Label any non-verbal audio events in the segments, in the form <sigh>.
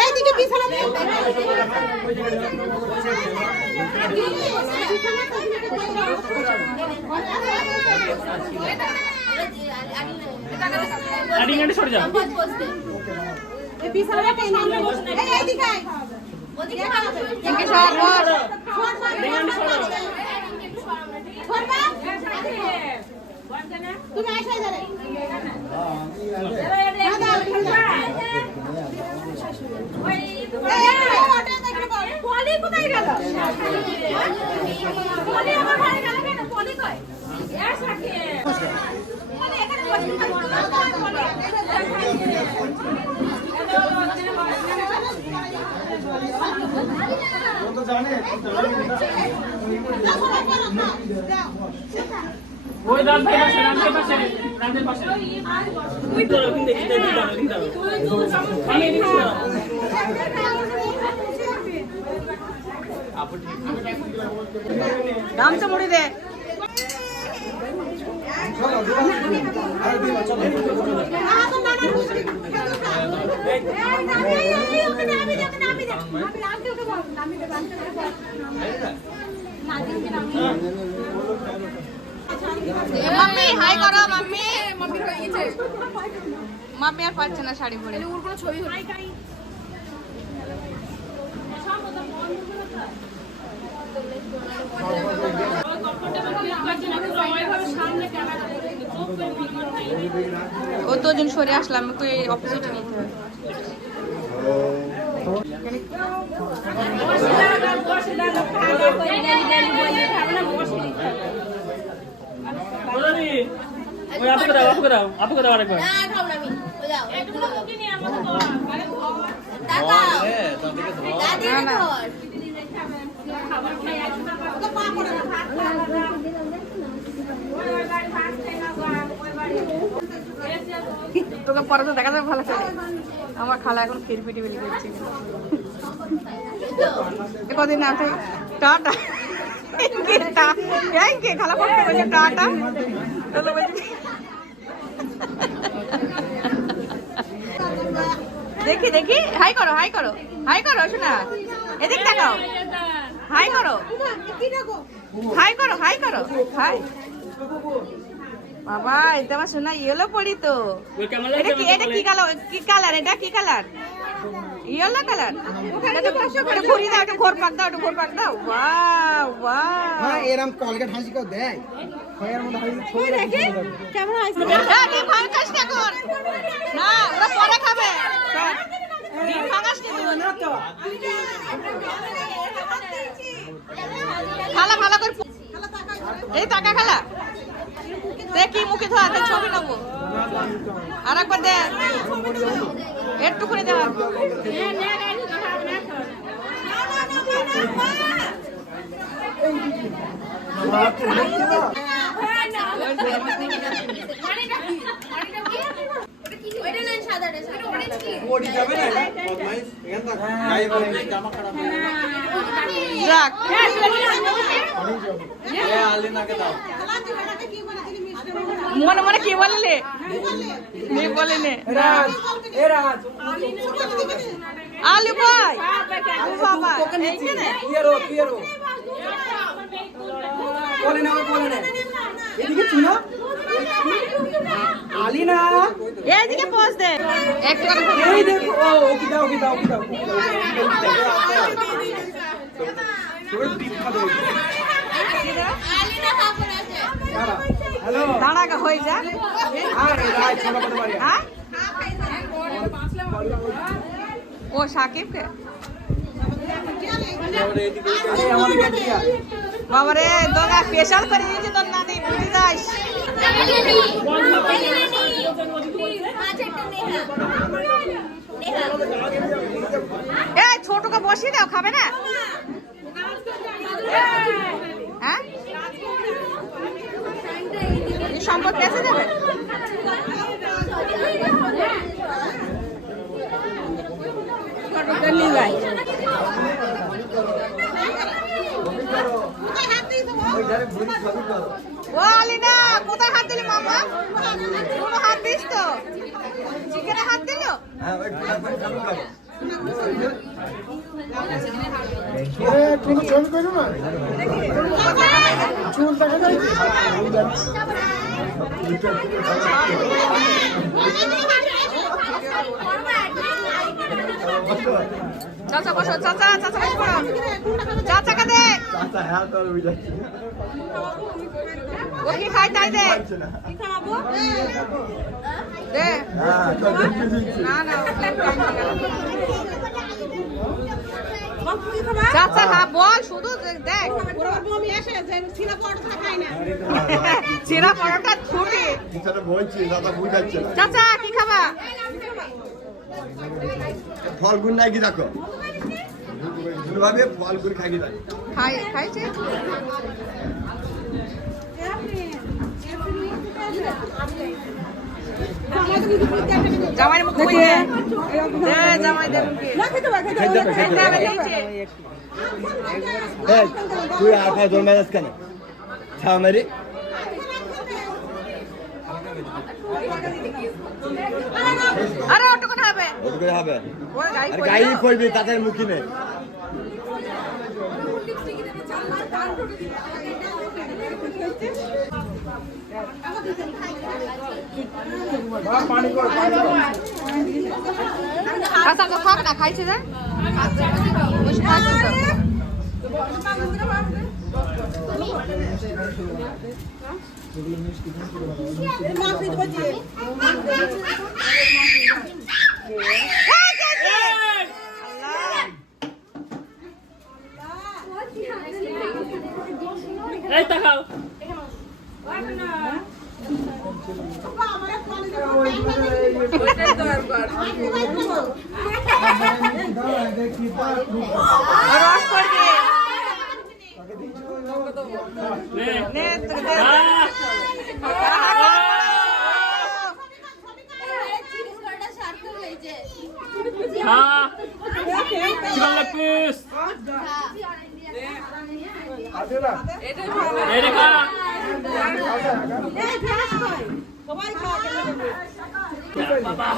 এইদিকে বিছানা আড়ি গাড়ি সরে যাও। তুমি টেনে আনবে এই এইদিকে আয়। একে সব বস। ধরবা? তুমি আসো এধারে। না, দাও, এখানে দাও। এই, এই, ওটা দেখে বল। পলি কোথায় গেল? পলি আমার ঘরে গেল কেন? পলি কই? পলি এখানে বসে ওই রাজধানী পাশে রাজধানী পাশে রাজধানী পাশে ওই তো দে। মাম্মি হাই করো মাম্মি। মাম্মি আর পারছে না শাড়ি পরে। ও তো দিন সরে আসলাম এই অপোজিটে নিতে হবে। ওই দাও না তোকে পরে তো দেখা যাবে, ভালো করে। আমার খালা এখন ফিরফিটি বেলি করছে। কদিন থাকে টাটা। টাটা। দেখি দেখি। হাই করো হাই করো। হাই করো শোনা এদিক তাকাও। হাই করো। হাই করো হাই করো। হাই। বাবা এটা আমার শোনা ইয়েলো পড়ি তো। এটা কি এটা কি কালার কি কালার এটা কি কালার ইয়েলো কালার এটা ঘুরি দাও এটা ঘোর পাক দাও এটা ঘোর পাক দাও। ওয়াও ওয়াও হ্যাঁ এরম কলগেট হাসি কেউ দেয়? খয়ের মধ্যে হাসি ছবি রাখি কেমন হয়েছে হ্যাঁ, না কর। না ওরা পরে খাবে। ডিম ভাঙাস নি তুই। খালা ভালো করে এই টাকা খালা। দেখি মুখে ধর দে ছবি নেব আর একবার যাবে না বদমাইশ এখান থেকে। গায়ে জামা খারাপ যাক। এ আলিনাকে দাও। মনে মনে কি বললে? নি বলিনি আলু ভাই। আলু বাবা এইখানে কিয়ারো বলে না বলে না এদিকে চিনো। আলিনা। এইদিকে পোজ দে। একটু এই দেখো ও ওকে দাও ওকে দাও ওকে দাও। সবাই টিপ খাবে হ্যালো দাঁড়া হয়ে যা আরে রাই হ্যাঁ ও সাকিব কে এই আমাদের কাছে বাবারে দোকা স্পেশাল করে দিয়েছে তোর নানি বুঝে যাস। এ ছোটকে বসিয়ে দাও, খাবে না? হ্যাঁ? সম্পদ বেঁচে যাবে? হাত ও আলিনা কোথায় হাত দিলি মামা? কোনো হাত দিস তো? চিকেনে হাত দিল? তুমি ছবি করো না চুল দেখা যায়? চাচা বসো চাচা চাচা বসো। চাচাকে দে ও কি খাই তাই দে। দে। না না না। চাচা খা বল শুধু দেখ। চিরা পরোটা ছুটি। বলছি দাদা বুঝাচ্ছে না। চাচা কি খাবা? ফল গুণ নাই কি দেখো? ভাবে ফল গুণ খাই কি খাই খাইছে? মুখ খেতে নিচে তুই আর খাই দোল মেজাজ কেন? মেরি। আরে ওটুকু হবে। আর গাই করবি তাদের মুখি নেই। আচ্ছা তো থাক না খাইছে যা? রস করবি নে নে তোকে এই রে খা বাবা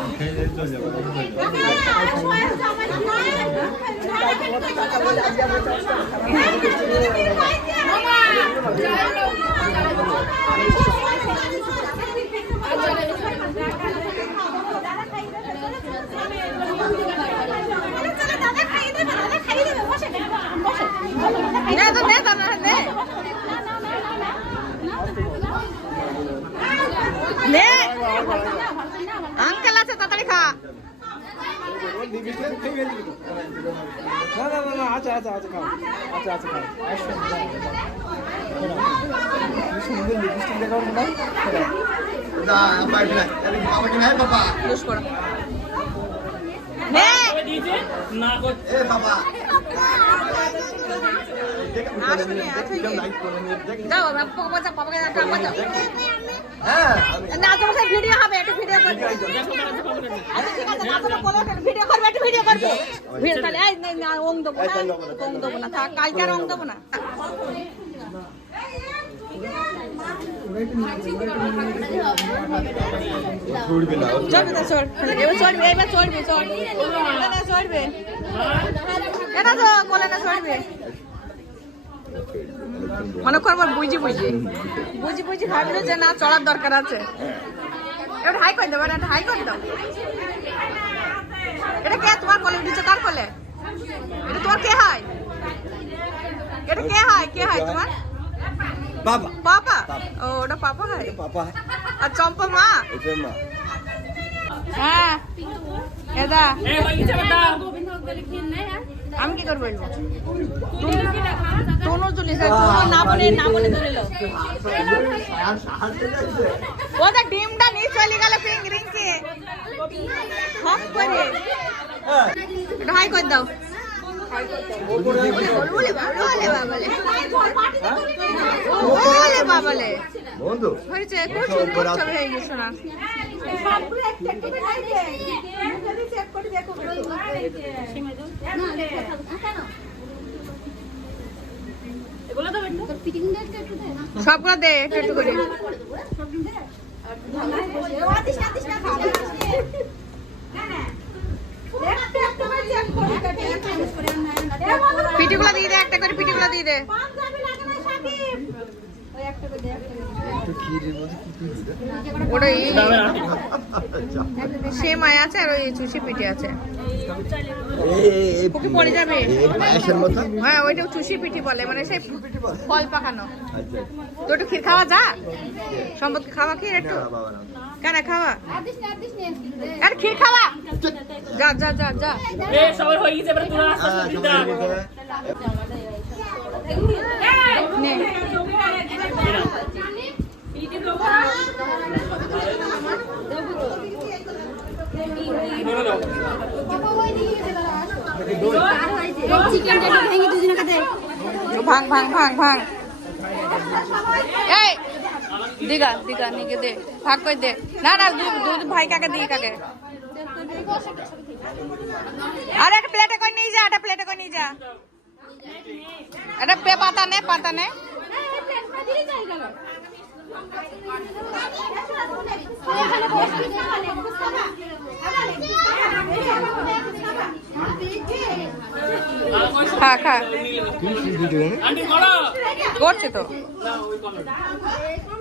নে তো দে তো না দে নে আঙ্কেল আছে তাড়াতাড়ি খা। আচ্ছা আচ্ছা আচ্ছা খাও। আচ্ছা আচ্ছা খাও। সুন্দর লিপস্টিক দেখাও না না। নাই আমাকে নাই বাবা বাবা শুনি বাবা বাবা না তোমাকে ভিডিও হবে একটু ভিডিও করবে আচ্ছা ঠিক আছে না তুমি বলো একটু ভিডিও করবে একটু ভিডিও করবে। ভিডিও তাহলে এই না, না ওং দেবো না ওং দেবো না থাক কালকে আর ওং দেবো না। চলবে তো চল এবার চলবে এবার চলবে চলবে এটা তো কোলে না চলবে মনে কর আমার বুঝি বুঝি। বুঝি বুঝি ভাবলো যে না চলার দরকার আছে। এবার হাই করে দেবো এটা হাই করে দাও। এটা কে তোমার কোলে উঠেছে? কার কোলে? এটা তোমার কে হয়? এটা কে হয়? কে হয় তোমার? বাবা। পাপা ও ওটা পাপা হয়? পাপা আর চম্পা মা? এটা মা। হ্যাঁ। এদা এই হয়ে গেছে বেটা আমি কি করব টোনো তুলিস টোনো না বলে না বলে তুলিল ওদের ডিমটা নিয়ে চলে গেল পিং রিংকে হক করে। এটা হাই করে দাও। বলে বাবালে বাবালে বলে। বাবালে বন্ধু হয়েছে খুব সুন্দর ছবি হয়ে গেছে না। সবগুলো দে একটু করে। পিটিগুলো দিয়ে দে একটা করে পিটিগুলো দিয়ে দে। ওটা এই আচ্ছা। সেম আয় আছে আর ওই চুষি পিটি আছে। ওকে পড়ে যাবে। হ্যাঁ ওইটা চুষি পিঠি বলে মানে সেই ফল পাকানো। আচ্ছা। তো একটু ক্ষীর খাওয়া যা সম্পদকে খাওয়া ক্ষীর একটু? কেন খাওয়া? আর ক্ষীর খাওয়া। যা যা যা যা। সবার হয়ে গেছে ভেঙে, ভাঙ ভাঙ ভাঙ। এই, দিগা দিগা নিকে দে, ভাগ করে দে। না না ভাই কাকে দিয়ে কাকে? আরে, একটা প্লেটে করে নিয়ে যা, একটা প্লেটে করে নিয়ে যা। একটা পে পাতা নে পাতা নে। খা খা। করছে তো।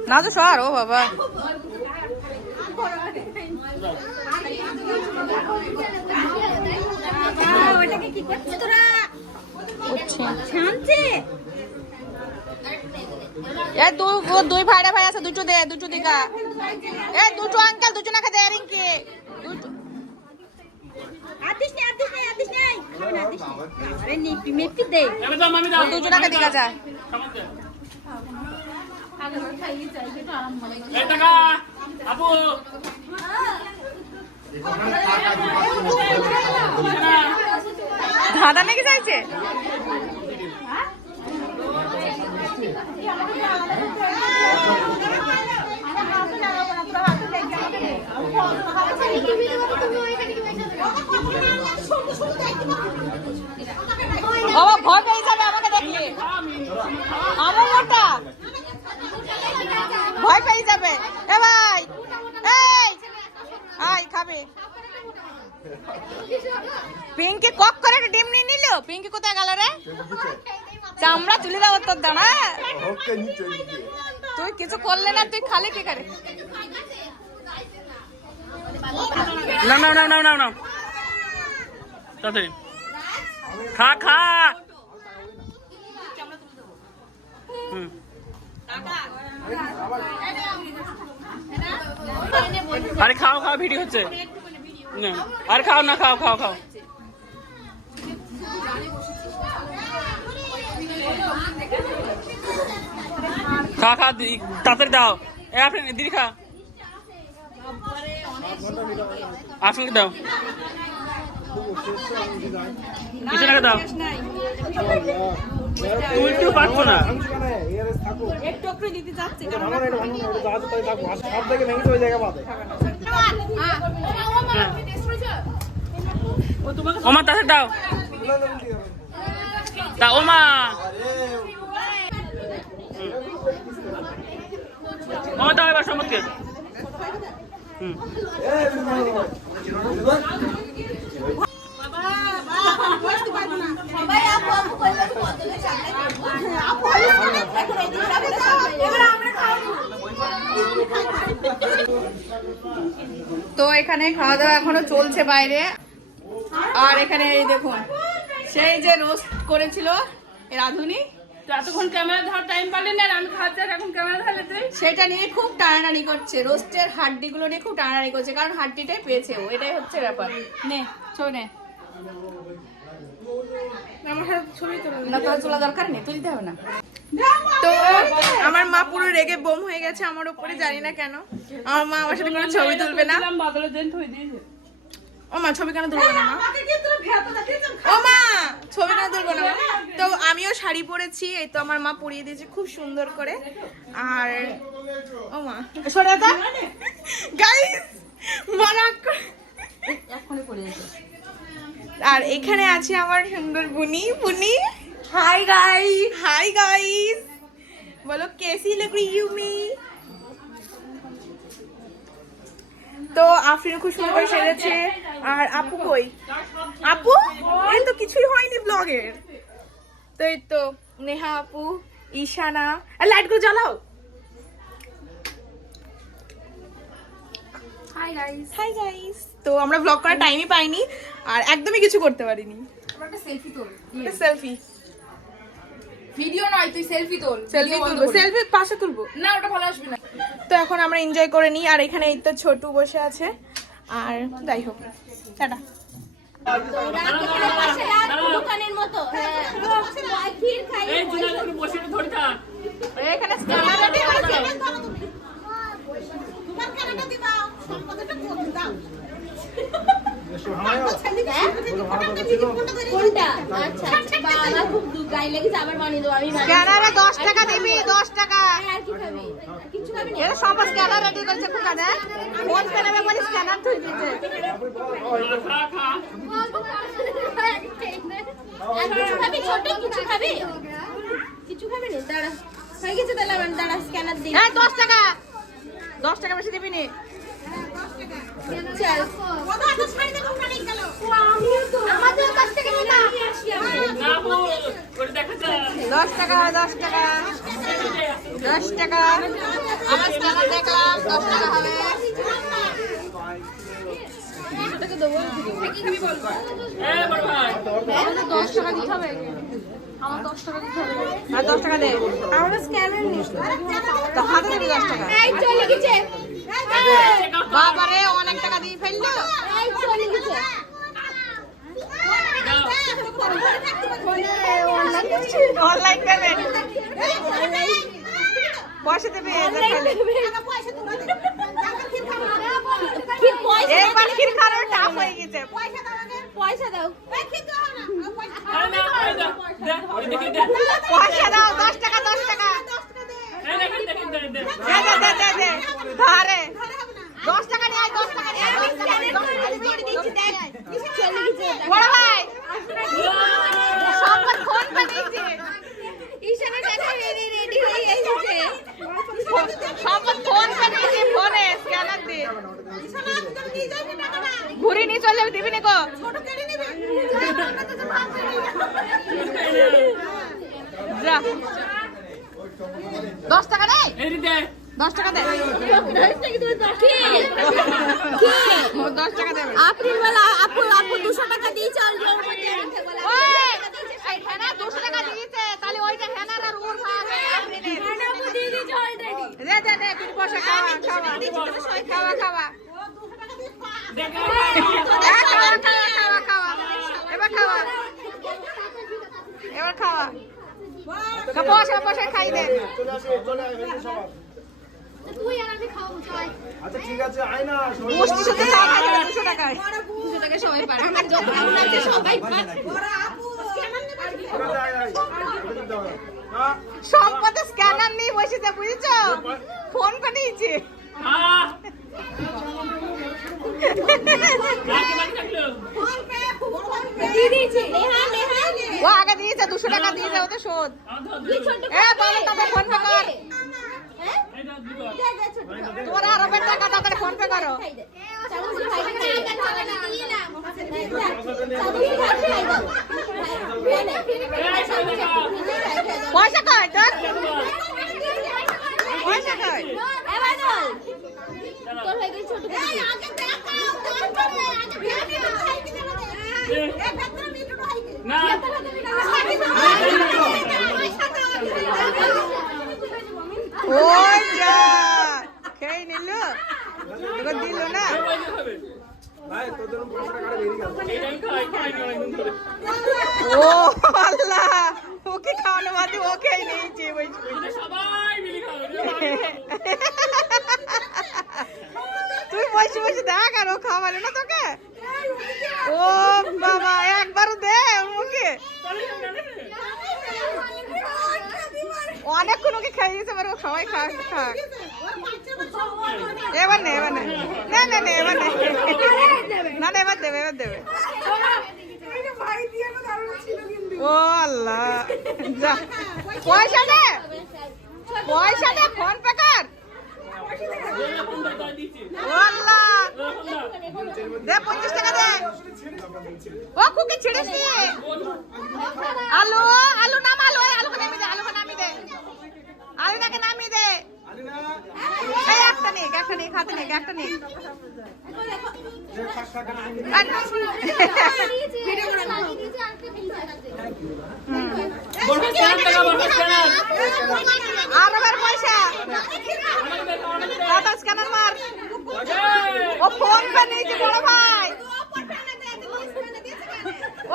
না তো সর, ও বাবা। কি করছিস তোরা? ছানছে এ দু দুই ভাইরা ভাই আছে দুটো দে দুটো দিকা এ দুটো আঙ্কেল দুটো নে মেপি দে। যা। এই টাকা। ধাঁধা নাকি চাইছে বাবা ভয় পেয়ে যাবে আমাকে দেখলে আমার ওটা। ভয় পেয়ে যাবে। এ ভাই এই। খাবে। পিঙ্কি কক করে একটা ডিম নিয়ে নিল। পিঙ্কি কোথায় গেল রে? চামড়া তুলে দাও তোর দাঁড়া। তুই কিছু করলে না তুই খালি কি করে? নাও নাও নাও নাও নাও নাও তাড়াতাড়ি। খা খা। হুম। আরে খাও খাও ভিডিও হচ্ছে। না, আরে খাও না খাও খাও খাও। খা খা তাড়াতাড়ি দাও। এ আপনি দিদি খা। আপনাকে দাও। কিছু টাকা দাও। তুই একটু পারছ না। আমি সেখানে এয়ারে থাকো একটু একটু দিতে যাচ্ছে এটা ভাঙো না এটা ভাঙো না এটা যা আছে তাই থাকো। আর সব থেকে ভেঙে ওই জায়গা বাদে ওমা তাতে দাও। তা ওমা। ওমা দাও এবার সম্মতকে তো এখানে খাওয়া দাওয়া এখনও চলছে বাইরে। আর এখানে এই দেখুন, সেই যে রোস্ট করেছিল রাধুনি এতক্ষণ ক্যামেরা ধর টাইম পালি না আর আমি খাচ্ছি আর এখন ক্যামেরা ধরলে তুই? সেটা নিয়ে খুব টানাটানি করছে। রোস্টের হাড্ডিগুলো নিয়ে খুব টানাটানি করছে কারণ হাড্ডিটাই পেয়েছে ও এটাই হচ্ছে ব্যাপার। নে ছবি নে। আমার হাতে ছবি তোলা না। তোর তোলা দরকার নেই তুলতে হবে না। তো আমার মা পুরো রেগে বোম হয়ে গেছে আমার উপরে জানি না কেন। আমার মা আমার সাথে কোনো ছবি তুলবে না। বাদলের দিন থই দিয়েছে। ও মা ছবি কেন তুলবো না ও মা ছবি কেন তুলবো না তো আমিও শাড়ি পরেছি এই তো আমার মা পরিয়ে দিয়েছে খুব সুন্দর করে। আর ও মা সরে দাদা গাইস মারাক এখনই পরে আর এখানে আছে আমার সুন্দর বুনি বুনি। হাই গাই হাই গাইস বলো কেসি লগ রহি ইউ মি তো আফরিন খুব সুন্দর সেরেছে আর আপু কই? আপু? এই তো কিছুই হয়নি ব্লগের তো এই তো নেহা আপু ঈশানা। আর লাইটগুলো জ্বালাও। হাই গাইস হাই গাইস তো আমরা ব্লগ করার টাইমই পাইনি আর একদমই কিছু করতে পারিনি। আমরা একটা সেলফি তোল। সেলফি ভিডিও নয় তুই সেলফি তোল। সেলফি তুলবো। সেলফি পাশে তুলবো। না ওটা ভালো আসবে না। তো এখন আমরা এনজয় করে নিই আর এখানে এই তো ছোটু বসে আছে। আর যাই হোক। টাটা। দোকানের মতো হ্যাঁ ক্ষীর খাই বসে ধরে। থাক এখানে দাও। কোনটা? আচ্ছা দেবো দশ টাকা দিবি দশ টাকা। হ্যাঁ, আর কি খাবি? এরা সব স্ক্যানার রেডি করেছে খুকা দেখ। ফোন পে বলে স্ক্যানার তুই দিতে ছোট কিছু খাবি কিছু খাবি না দাঁড়া হয়ে গেছে তাহলে আমার দাঁড়া স্ক্যানার দিই এই দশ টাকা। দশ টাকা বেশি দিবি নি। দশ টাকা দশ টাকা। দশ টাকা। আমার স্ক্যানার দেখলাম দশ টাকা হবে। এ বড় ভাই দশ টাকা দিতে হবে। আমার দশ টাকা দিতে হবে। আর দশ টাকা দে। আমার স্ক্যানার নেই তো হাতে দিবি দশ টাকা। এই চলে গেছে। বাবারে অনেক টাকা দিয়ে ফেলল। অনলাইন পেমেন্ট পয়সা? দেবে এবার ক্ষীর খাওয়ার টাফ হয়ে গেছে। পয়সা দাও পয়সা দাও। দশ টাকা দশ টাকা। ধারে। দশ টাকা নিয়ে দশ টাকা নিয়ে আয় দশ টাকা নিয়ে আয়, দশ টাকা নিয়ে আয়। বড় ভাই সম্পদ ফোন পে দিয়েছে ঈশানের কাছে রেডি রেডি হয়ে এসেছে সম্পদ ফোন ফোনে নিকো যা দুশো টাকা দিয়েছে তাহলে ওইটা হেনার আর ওর ভাগ দে দে দে তুই বসে খাওয়া খাওয়া খাওয়া খাওয়া। খাওয়া খাওয়া খাওয়া খাওয়া। এবার খাওয়া। এবার খাওয়া। বসে বসে খাই দে আচ্ছা ঠিক আছে আয় না টাকা সবাই পারে আমার যত সবাই পারে সম্পদে স্ক্যানার নিয়ে বসেছে, বুঝেছ? ফোন পে নিয়েছে আহ বাকি বাকি থাকল দিয়ে দিয়েছে নেহা নেহা ও আগে দিয়েছে দুশো টাকা দিয়েছে ওদের ফোন পে আরবের টাকা তাদের ফোন পে করো পয়সা কয় তোর? পয়সা কয়? না ওই যা খেয়ে নিল? তোকে দিল না? ও আল্লাহ ওকে খাওয়ানো বাদে ও খেয়ে নিয়েছে ওই এটা সবাই মিলে খাবে তুই বসে বসে দেখ আর ও খাওয়ালো না তোকে। ও বাবা একবারও দে ওর মুখে অনেকক্ষণ ওকে খাইয়েছে এবার ও খাওয়াই খাক খাক। এবার নে এবার নে। না না না এবার নে। না না এবার দেবে এবার দেবে। ও আল্লাহ। যা। পয়সা দে। পয়সা দে, ফোন পে কর। ও দে পঞ্চাশ টাকা দে। ও কুকি, ছিড়িস আলু আলু নাম আলু আলুকে নামিয়ে দে, আলুকে নামিয়ে দে। আলুটাকে নামিয়ে দে। একটা একটা স্ক্যানার আর আবার পয়সা। কত স্ক্যানার মার ও ফোন পে নিয়েছে বড় ভাই।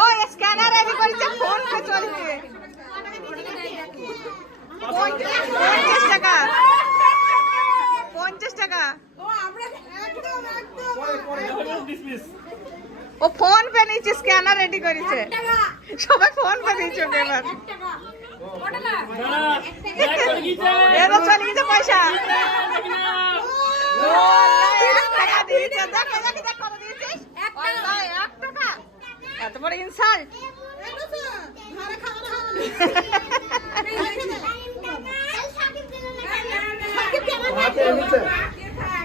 ও স্ক্যানার এদি করেছে, ফোন পে চলছে পঞ্চাশ টাকা। পঞ্চাশ টাকা। ও ফোন পে নিয়েছে স্ক্যানার রেডি করেছে। সবাই ফোন পে করে গিয়েছে এবার চলে গেছে পয়সা। দেখি না। ও, <laughs> এক টাকা দিয়েছে দেখো দেখি দেখ কত দিয়েছিস আল্লাহ, এক টাকা এত বড় ইনসাল্ট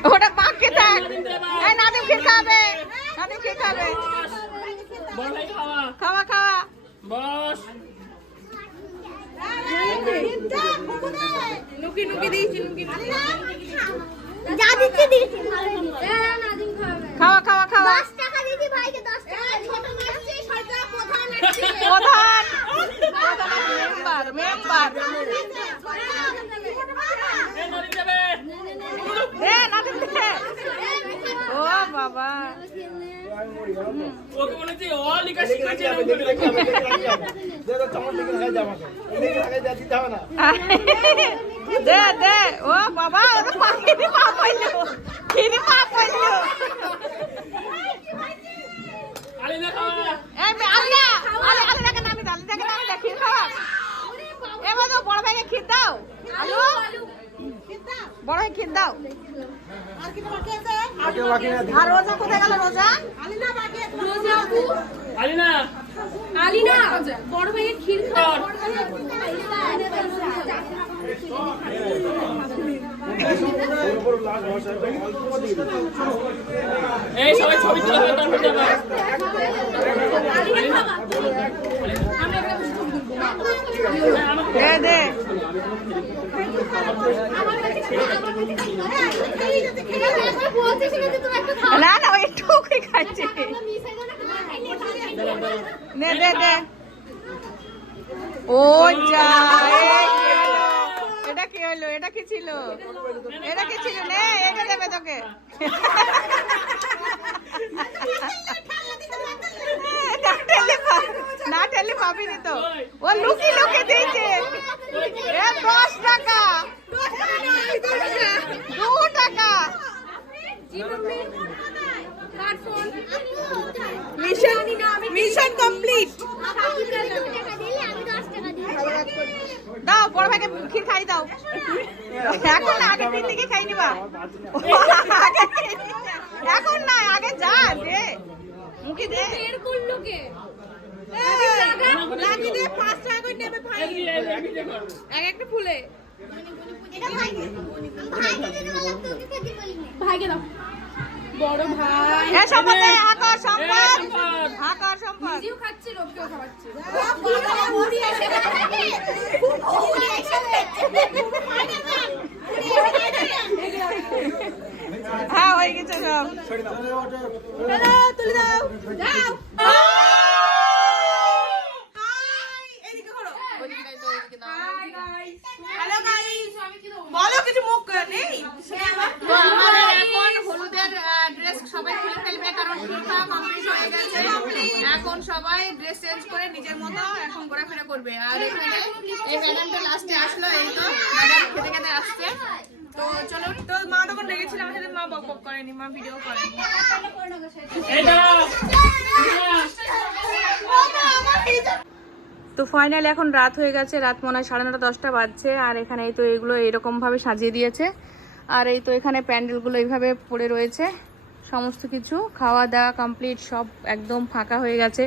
ওটা পাকে থাক এই নাদিম খেয়ে খাবে নাদিম খেয়ে খাবে বড় ভাই খাওয়া খাওয়া খাওয়া বস নুকি নুকি দিয়েছি নুকি যা দিচ্ছে দিয়েছি খাওয়া খাওয়া খাওয়া দশ টাকা দিদি ভাইকে দশ টাকা ছোট মারছে সরকার প্রধান আছে প্রধান মেম্বার মেম্বার এ নদী যাবে দে নাদিম দে ও বাবা ওকে বলেছি অ লিখা শিখেছে দে দে ও বাবা ও তো পাখিনি পা পাইলো খিনি পা পাইলো আলি না খাওয়া এই মে আলিয়া আলে আলে দেখে নামি দাও দেখে নামি দে খির খাওয়া এবার তো বড় ভাইকে খির দাও আলু বড় ভাই খির দাও আর রোজা কোথায় গেল রোজা? আলি না আলিনা। বড় ভাইয়ের ক্ষীর খাওয়া এই সবাই ছবি তুলে হবে তারপর যাবে দে দে। একটু খাও না না ওই একটু খাচ্ছে। নে দে দে ও যা এটা কি হলো? এটা কি ছিল? এটা কি ছিল? নে এটা দেবে তোকে। না ঠেলে পা- না ঠেলে পাবি নি তো। ও লুকি লুকি দিয়েছে। এ দশ টাকা। দু টাকা। Mission mission complete. দাও, বড় ভাইকে ক্ষীর খাই দাও। এখন আগে তিন দিকে খাই নিবা। এখন না, আগে যা দে। মুখে দে। এক একটা ফুলে ভাইকে দাও বড় ভাই এ সম্পদ দে সম্পদ এই সম্পদ। নিজেও খাচ্ছে লোককেও খাওয়াচ্ছে হ্যাঁ হয়ে গেছে সব। তুলে দাও। দাও হ্যালো গাইস বলো কিছু মুখ নেই? তো আমাদের এখন হলুদের ড্রেস সবাই খুলে ফেলবে কারণ ফিফা কমপ্লিট হয়ে গেছে। এখন সবাই ড্রেস চেঞ্জ করে নিজের মতো এখন ঘোরাফেরা করবে। আর এখানে এই ম্যাডামটা লাস্টে আসলো এই তো ম্যাডাম খেতে খেতে আসছে। তো চলো তো মা তখন রেগেছিল আমার সাথে মা বক বক করেনি মা ভিডিও করেনি এটা তো ফাইনালি এখন রাত হয়ে গেছে রাত মনে হয় সাড়ে নটা দশটা বাজছে আর এখানে এই তো এগুলো এরকম ভাবে সাজিয়ে দিয়েছে। আর এই তো এখানে প্যান্ডেলগুলো এইভাবে পড়ে রয়েছে সমস্ত কিছু খাওয়া দাওয়া কমপ্লিট সব একদম ফাঁকা হয়ে গেছে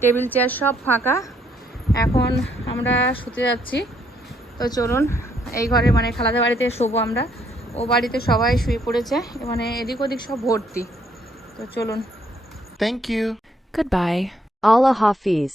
টেবিল চেয়ার সব ফাঁকা। এখন আমরা শুতে যাচ্ছি। তো চলুন এই ঘরে মানে খালাদা বাড়িতে শোবো আমরা। ও বাড়িতে সবাই শুয়ে পড়েছে মানে এদিক ওদিক সব ভর্তি। তো চলুন। Thank you goodbye Allah Hafiz.